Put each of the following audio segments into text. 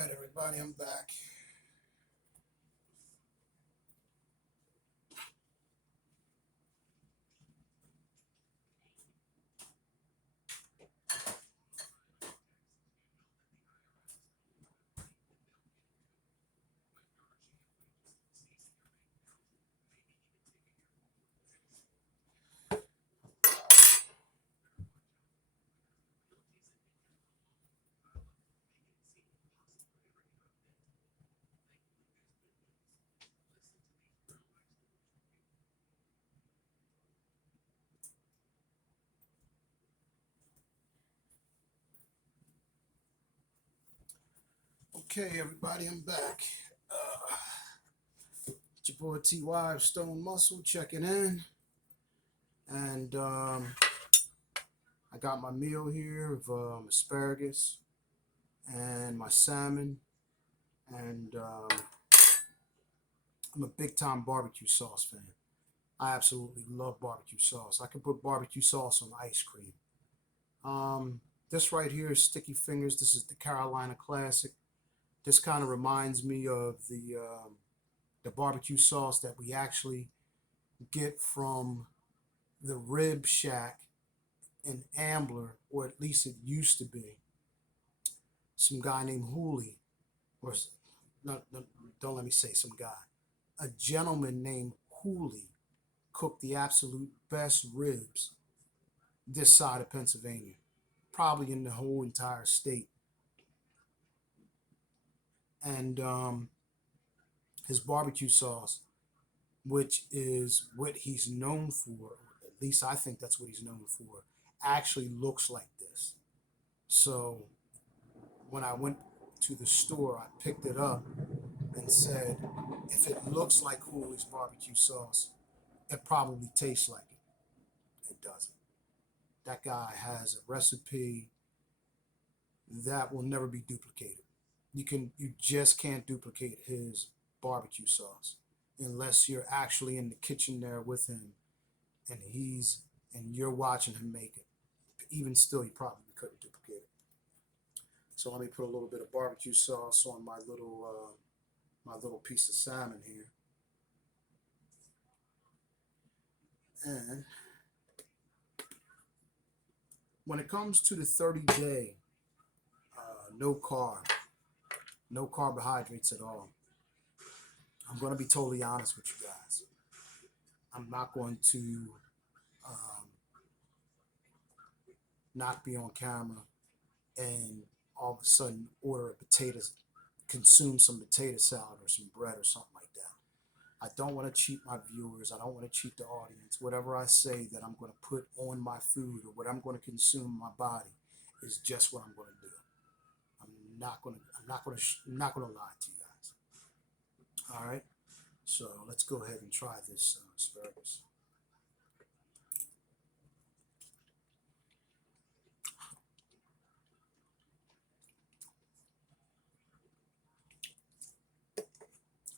right, everybody, I'm back. Okay, everybody, I'm back. It's your boy TY of Stone Muscle checking in. And I got my meal here of asparagus and my salmon. And I'm a big time barbecue sauce fan. I absolutely love barbecue sauce. I can put barbecue sauce on ice cream. This right here is Sticky Fingers. This is the Carolina Classic. This kind of reminds me of the barbecue sauce that we actually get from the Rib Shack in Ambler, or at least it used to be. Some guy named Hooley, or no, don't let me say some guy. A gentleman named Hooley cooked the absolute best ribs this side of Pennsylvania, probably in the whole entire state. And his barbecue sauce, which is what he's known for, at least I think that's what he's known for, actually looks like this. So when I went to the store, I picked it up and said, if it looks like Hooley's barbecue sauce, it probably tastes like it. It doesn't. That guy has a recipe that will never be duplicated. You just can't duplicate his barbecue sauce unless you're actually in the kitchen there with him and you're watching him make it. Even still, you probably couldn't duplicate it. So let me put a little bit of barbecue sauce on my little piece of salmon here. And when it comes to the 30-day no carb, no carbohydrates at all, I'm going to be totally honest with you guys. I'm not going to um, not be on camera and all of a sudden order a potatoes, consume some potato salad or some bread or something like that. I don't want to cheat my viewers. I don't want to cheat the audience. Whatever I say that I'm going to put on my food or what I'm going to consume in my body is just what I'm going to do. I'm not going to lie to you guys. All right. So let's go ahead and try this asparagus.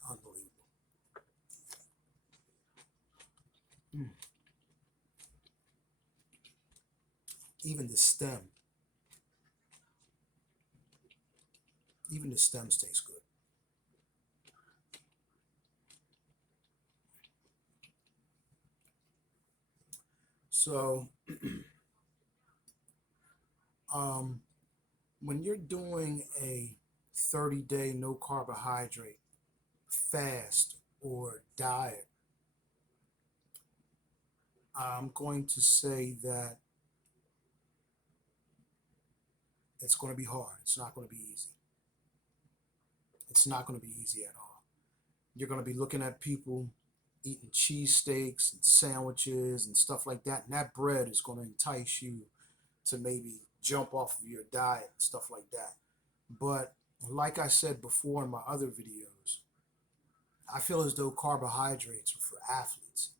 Unbelievable. Mm. Even the stem, even the stems taste good. So um, when you're doing a 30-day no carbohydrate fast or diet, I'm going to say that it's going to be hard. It's not going to be easy. It's not going to be easy at all. You're going to be looking at people eating cheesesteaks and sandwiches and stuff like that. And that bread is going to entice you to maybe jump off of your diet and stuff like that. But like I said before in my other videos, I feel as though carbohydrates are for athletes,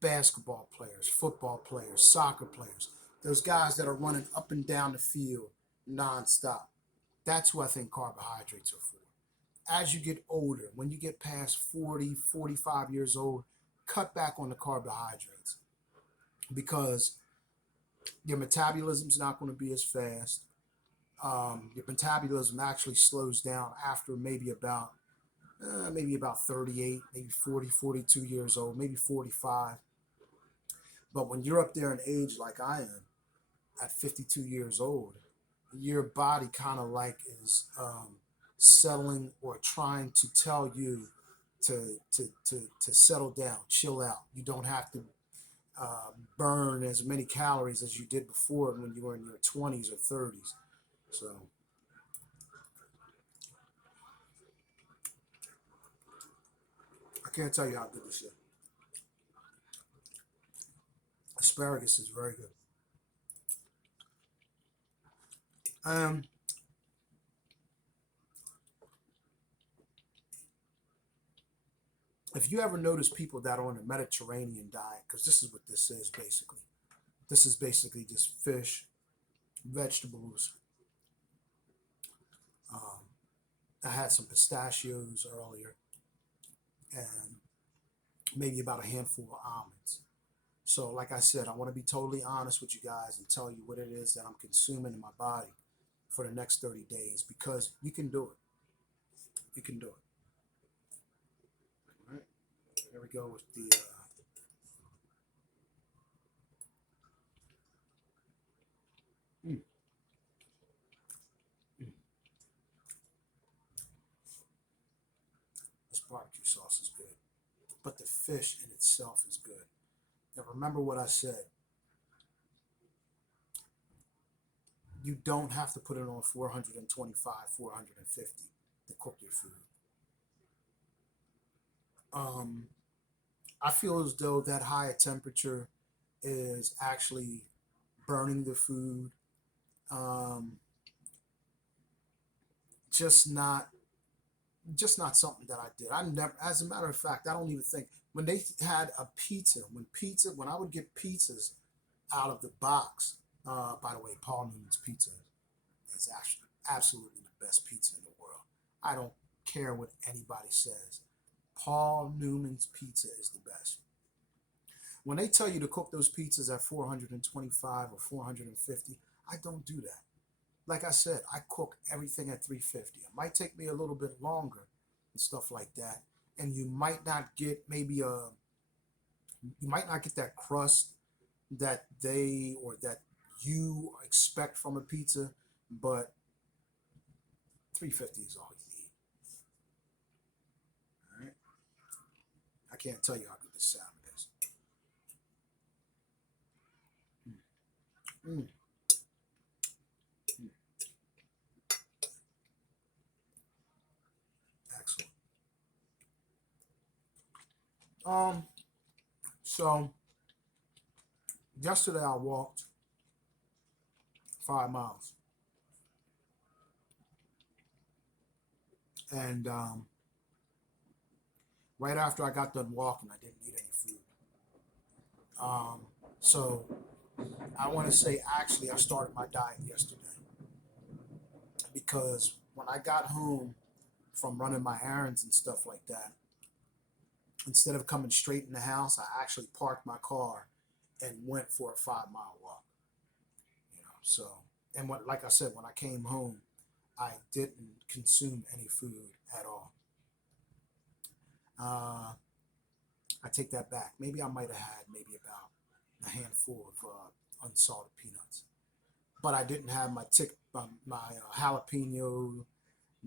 basketball players, football players, soccer players, those guys that are running up and down the field nonstop. That's who I think carbohydrates are for. As you get older, when you get past 40, 45 years old, cut back on the carbohydrates because your metabolism's not going to be as fast. Your metabolism actually slows down after maybe about 38, maybe 40, 42 years old, maybe 45. But when you're up there in age like I am, at 52 years old, your body kind of like is settling or trying to tell you to settle down, chill out. You don't have to burn as many calories as you did before when you were in your 20s or 30s. So I can't tell you how good this is. Asparagus is very good. Um, if you ever notice people that are on a Mediterranean diet, because this is what this is basically. This is basically just fish, vegetables. Um, I had some pistachios earlier, and maybe about a handful of almonds. So, like I said, I want to be totally honest with you guys and tell you what it is that I'm consuming in my body for the next 30 days because you can do it. You can do it. All right. There we go with the mm, mm. This barbecue sauce is good, but the fish in itself is good. Now, remember what I said. You don't have to put it on 425, 450 to cook your food. Um, I feel as though that higher temperature is actually burning the food. Um, just not just not something that I did. I never, as a matter of fact, I don't even think when they had a when I would get pizzas out of the box. By the way, Paul Newman's pizza is actually absolutely the best pizza in the world. I don't care what anybody says. Paul Newman's pizza is the best. When they tell you to cook those pizzas at 425 or 450, I don't do that. Like I said, I cook everything at 350. It might take me a little bit longer and stuff like that. And you might not get that crust that they or that you expect from a pizza, but 350 is all you need. All right. I can't tell you how good this salmon is. Mm, mm, excellent. Um, so yesterday I walked 5 miles, and right after I got done walking, I didn't eat any food. Um, so I want to say actually I started my diet yesterday because when I got home from running my errands and stuff like that, instead of coming straight in the house, I actually parked my car and went for a 5 mile walk. So and what like I said, when I came home, I didn't consume any food at all. Uh, I take that back. Maybe I might have had maybe about a handful of unsalted peanuts, but I didn't have my jalapeno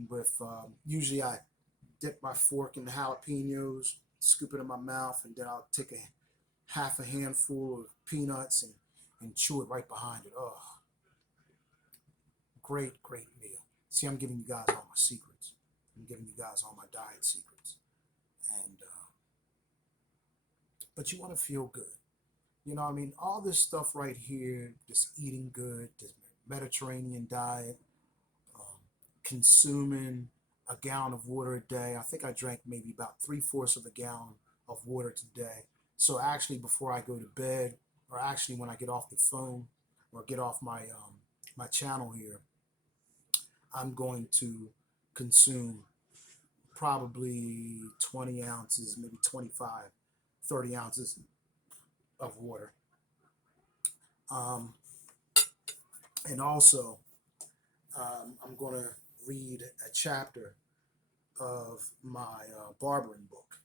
with. Usually, I dip my fork in the jalapenos, scoop it in my mouth, and then I'll take a half a handful of peanuts and chew it right behind it. Oh, great, great meal. See, I'm giving you guys all my secrets. I'm giving you guys all my diet secrets, and but you want to feel good. You know what I mean? All this stuff right here, this eating good, this Mediterranean diet, um, consuming a gallon of water a day. I think I drank maybe about three-fourths of a gallon of water today. So actually, before I go to bed, or actually when I get off the phone or get off my channel here, I'm going to consume probably 20 ounces, maybe 25, 30 ounces of water. Um, and also, I'm going to read a chapter of my barbering book.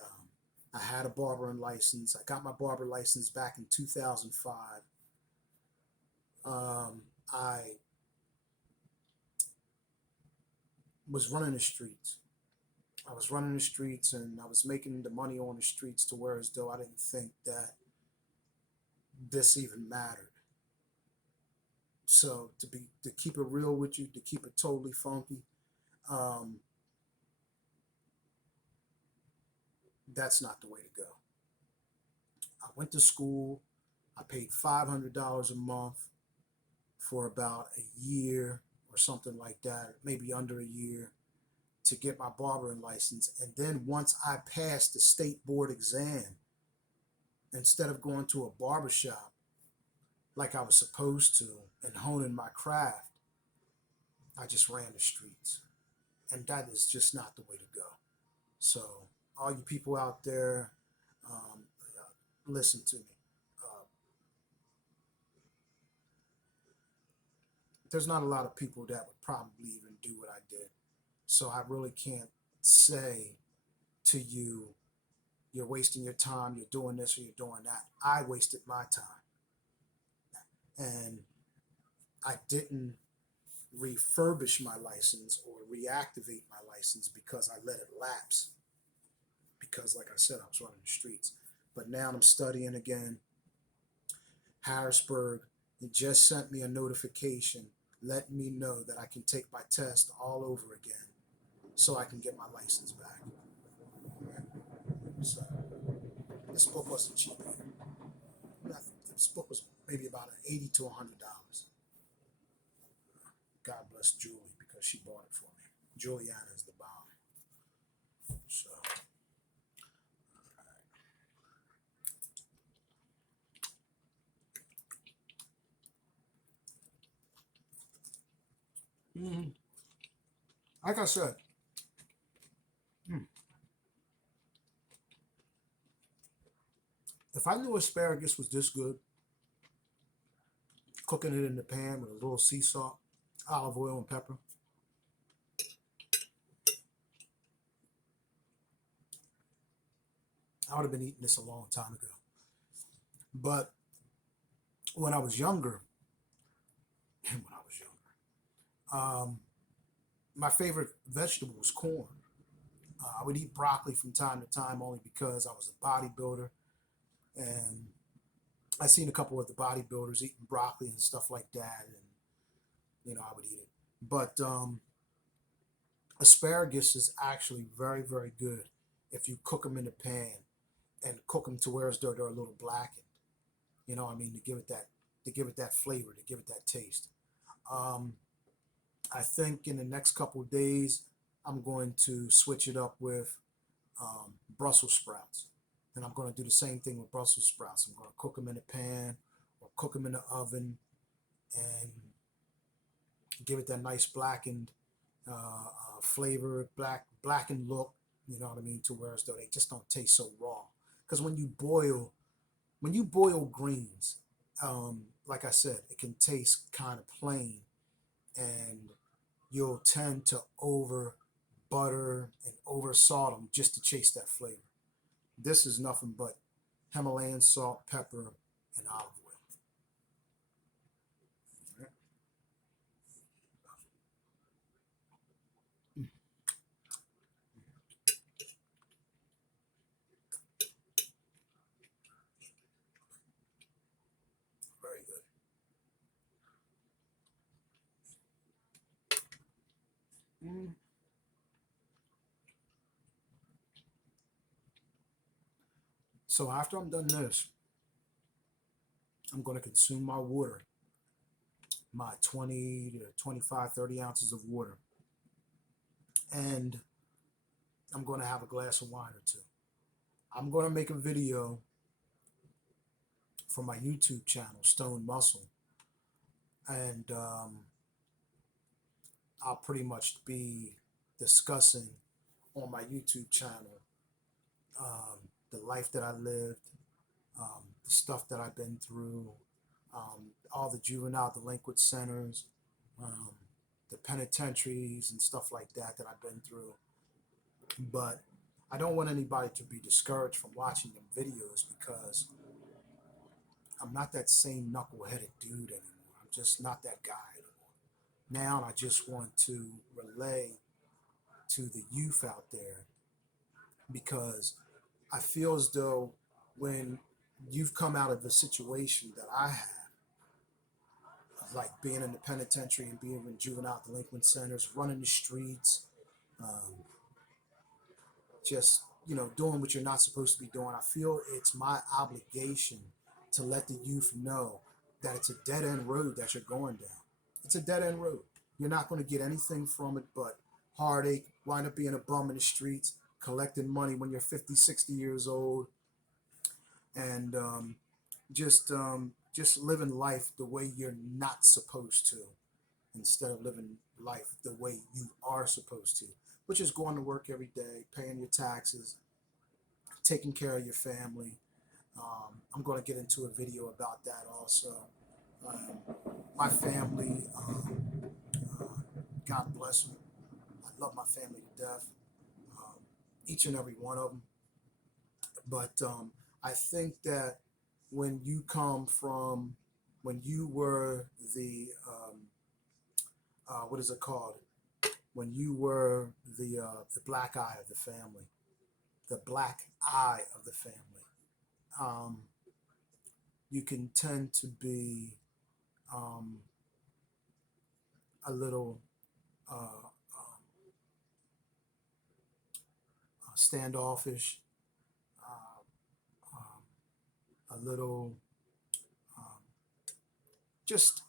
Um, I had a barbering license. I got my barber license back in 2005. I was running the streets. I was running the streets and I was making the money on the streets to where as though I didn't think that this even mattered. So to keep it real with you, to keep it totally funky, um, that's not the way to go. I went to school. I paid $500 a month for about a year or something like that, maybe under a year, to get my barbering license. And then once I passed the state board exam, instead of going to a barber shop like I was supposed to and honing my craft, I just ran the streets. And that is just not the way to go. So, all you people out there, um, listen to me. Uh, there's not a lot of people that would probably even do what I did. So, I really can't say to you, you're wasting your time, you're doing this or you're doing that. I wasted my time. And I didn't refurbish my license or reactivate my license because I let it lapse. Because, like I said, I was running the streets. But now I'm studying again. Harrisburg just sent me a notification letting me know that I can take my test all over again so I can get my license back. So this book wasn't cheap either. This book was maybe about 80 to $100. God bless Julie because she bought it for me. Juliana is the bomb. So, mm, like I said, mm, if I knew asparagus was this good, cooking it in the pan with a little sea salt, olive oil, and pepper, I would have been eating this a long time ago. But when I was younger, when I was younger, my favorite vegetable was corn. I would eat broccoli from time to time only because I was a bodybuilder and I seen a couple of the bodybuilders eating broccoli and stuff like that, and I would eat it. But asparagus is actually very, very good if you cook them in the pan and cook them to where as though they're a little blackened. You know what I mean? To give it that flavor, to give it that taste. Um, I think in the next couple of days, I'm going to switch it up with Brussels sprouts. And I'm going to do the same thing with Brussels sprouts. I'm going to cook them in a pan or cook them in the oven and give it that nice blackened flavor, blackened look. You know what I mean? To where as though they just don't taste so raw. Because when you boil greens, like I said, it can taste kind of plain, and you'll tend to over butter and over salt them just to chase that flavor. This is nothing but Himalayan salt, pepper, and olive oil. Very good. Mm. So after I'm done this, I'm going to consume my water, my 20 to 25, 30 ounces of water, and I'm going to have a glass of wine or two. I'm going to make a video for my YouTube channel, Stone Muscle, and I'll pretty much be discussing on my YouTube channel the life that I lived, the stuff that I've been through, all the juvenile delinquent centers, um, the penitentiaries and stuff like that that I've been through. But I don't want anybody to be discouraged from watching them videos because I'm not that same knuckleheaded dude anymore. I'm just not that guy anymore. Now I just want to relay to the youth out there because I feel as though when you've come out of the situation that I have, like being in the penitentiary and being in juvenile delinquent centers, running the streets, um, just doing what you're not supposed to be doing. I feel it's my obligation to let the youth know that it's a dead end road that you're going down. It's a dead end road. You're not going to get anything from it but heartache, wind up being a bum in the streets, collecting money when you're 50, 60 years old, and just living life the way you're not supposed to, instead of living life the way you are supposed to, which is going to work every day, paying your taxes, taking care of your family. I'm going to get into a video about that also. Um, my family, uh, God bless them. I love my family to death, um, each and every one of them. But I think that when you come from, when you were what is it called? When you were the black eye of the family, the black eye of the family, um, you can tend to be um, a little standoffish, uh, a little um, just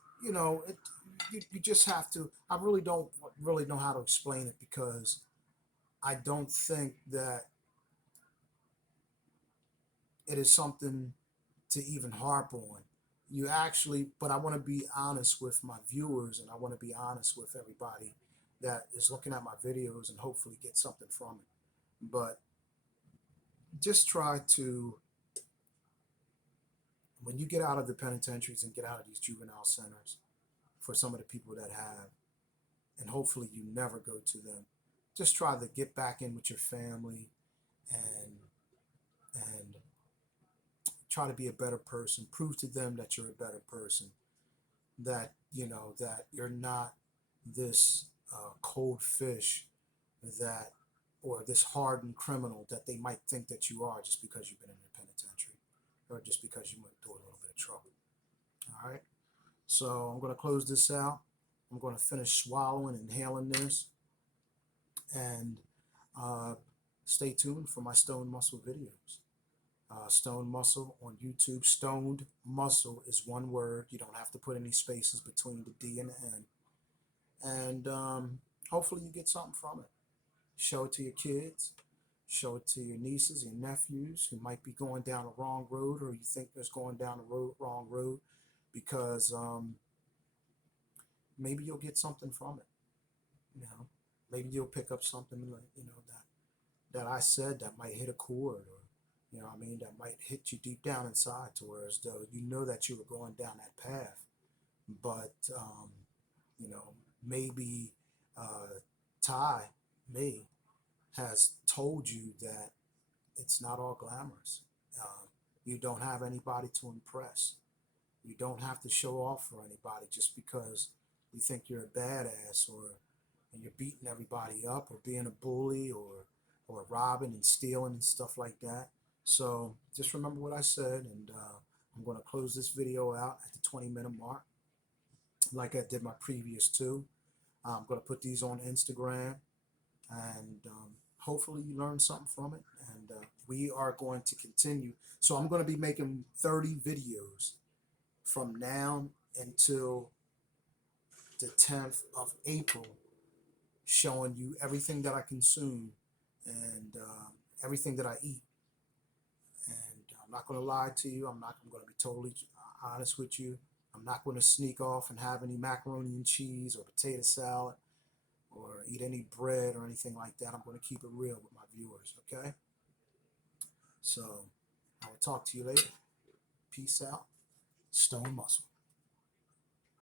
you just have to. I really don't really know how to explain it because I don't think that it is something to even harp on. You actually, but I want to be honest with my viewers and I want to be honest with everybody that is looking at my videos and hopefully get something from it. But just try to, when you get out of the penitentiaries and get out of these juvenile centers, for some of the people that have, and hopefully you never go to them, just try to get back in with your family and and try to be a better person. Prove to them that you're a better person. That that you're not this cold fish that, or this hardened criminal that they might think that you are just because you've been in the penitentiary or just because you went through a little bit of trouble. All right. So I'm going to close this out. I'm going to finish swallowing and inhaling this, and uh, stay tuned for my Stone Muscle videos. Stone Muscle on YouTube. Stoned Muscle is one word. You don't have to put any spaces between the D and the N. And hopefully you get something from it. Show it to your kids. Show it to your nieces, your nephews who might be going down the wrong road, or you think there's going down the wrong road, because maybe you'll get something from it. You know, maybe you'll pick up something that I said that might hit a chord, or what I mean, that might hit you deep down inside, to where as though you know that you were going down that path, but maybe Ty, me, has told you that it's not all glamorous. You don't have anybody to impress. You don't have to show off for anybody just because you think you're a badass, or and you're beating everybody up, or being a bully, or robbing and stealing and stuff like that. So just remember what I said, and I'm going to close this video out at the 20-minute mark, like I did my previous two. I'm going to put these on Instagram, and hopefully you learn something from it. And we are going to continue. So I'm going to be making 30 videos from now until the 10th of April, showing you everything that I consume and everything that I eat. And I'm not going to lie to you. I'm going to be totally honest with you. I'm not going to sneak off and have any macaroni and cheese or potato salad or eat any bread or anything like that. I'm going to keep it real with my viewers, okay? So I will talk to you later. Peace out. Stone Muscle.